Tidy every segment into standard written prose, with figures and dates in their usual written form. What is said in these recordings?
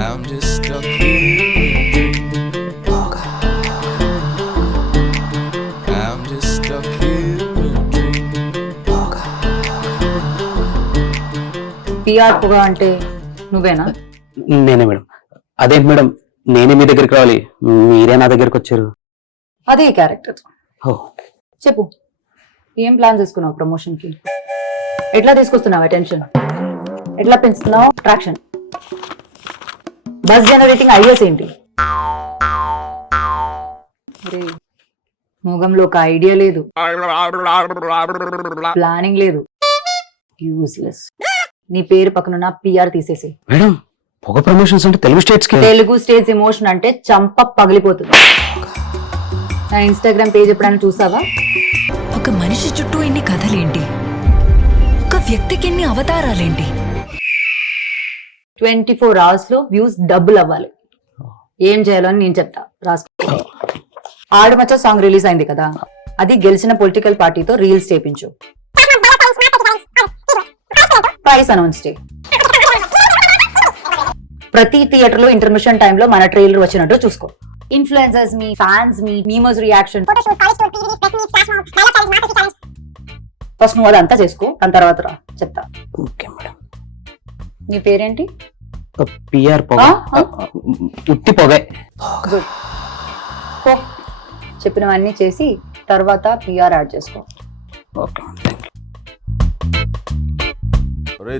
I'm just stuck here. I'm just stuck here. PR పొగ అంటే నువ్వేనా? నేనే మేడం. అదేంటి మేడం, నేనే మీ దగ్గరికి రావాలి, మీరే నా దగ్గరికి వచ్చారు. అదే క్యారెక్టర్. ఓ, చెప్పు, ఏం ప్లాన్ చేసుకున్నావు ప్రమోషన్ కి? ఎట్లా తీసుకొస్తున్నావు అటెన్షన్? ఎట్లా పెంచుతున్నావు అట్రాక్షన్? బస్ జనరేటింగ్ ఐడియాస్ ఏంటి? మొగంలో ఒక ఐడియా లేదు, ప్లానింగ్ లేదు, యూస్లెస్. నీ పేరు పక్కనున్న పిఆర్ తీసేసి. మేడం పొగ ప్రమోషన్స్ అంటే తెలుగు స్టేట్స్ కి. తెలుగు స్టేట్స్ ఎమోషన్ అంటే చంప పగిలిపోతుంది. నా ఇన్స్టాగ్రామ్ పేజ్ ఎప్పుడైనా చూసావా? ఒక మనిషి చుట్టూ ఎన్ని కథలేంటి, ఒక వ్యక్తికి ఎన్ని అవతారాలేంటి. 24 hours లో వ్యూస్ డబుల్ అవ్వాలి. ఏం చేయాలో అని నేను చెప్తా, రాసుకో. ఆడుమచ్చ సాంగ్ రిలీజ్ అయింది కదా, అది గెలిచిన పొలిటికల్ పార్టీతో రీల్స్ చేపించు. ప్రైస్ అనౌన్స్ చేయి. ప్రతి థియేటర్ లో ఇంటర్మిషన్ టైంలో మన ట్రైలర్ వచ్చినట్టు చూసుకో. ఇన్ఫ్లుయెన్సర్స్ మీ, ఫ్యాన్స్ మీ, మీమర్స్ రియాక్షన్. ఫస్ట్ నువ్వు అదంతా చేసుకో, దాని తర్వాత రా చెప్తా. Okay madam. నీ పేరేంటి? పిఆర్ పొగ. ఉత్తి పొగే. గుడ్. పో, చెప్పినవన్నీ చేసి తర్వాత పిఆర్ యాడ్ చేసుకో. ఓకే.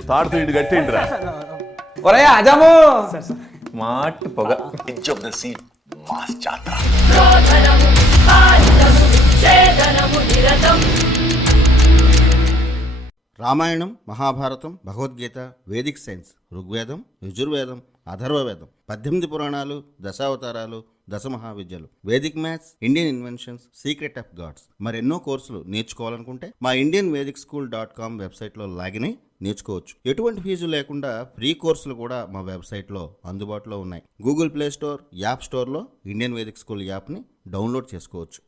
తాడుతూ ఇటు కట్టేంటిరా. ఒరే అజము స్మార్ట్ పొగ. రామాయణం, మహాభారతం, భగవద్గీత, వేదిక్ సైన్స్, ఋగ్వేదం, యజుర్వేదం, అథర్వవేదం, 18 పురాణాలు, దశావతారాలు, 10 మహావిద్యలు, vedic maths, Indian inventions, secret of gods, మరెన్నో కోర్సులు నేర్చుకోవాలనుకుంటే మా indianvedicSchool.com వెబ్సైట్లో లాగిన్ అయి నేర్చుకోవచ్చు. ఎటువంటి ఫీజు లేకుండా ఫ్రీ కోర్సులు కూడా మా వెబ్సైట్లో అందుబాటులో ఉన్నాయి. గూగుల్ ప్లే స్టోర్, యాప్ స్టోర్లో ఇండియన్ వేదిక్ స్కూల్ యాప్ని డౌన్లోడ్ చేసుకోవచ్చు.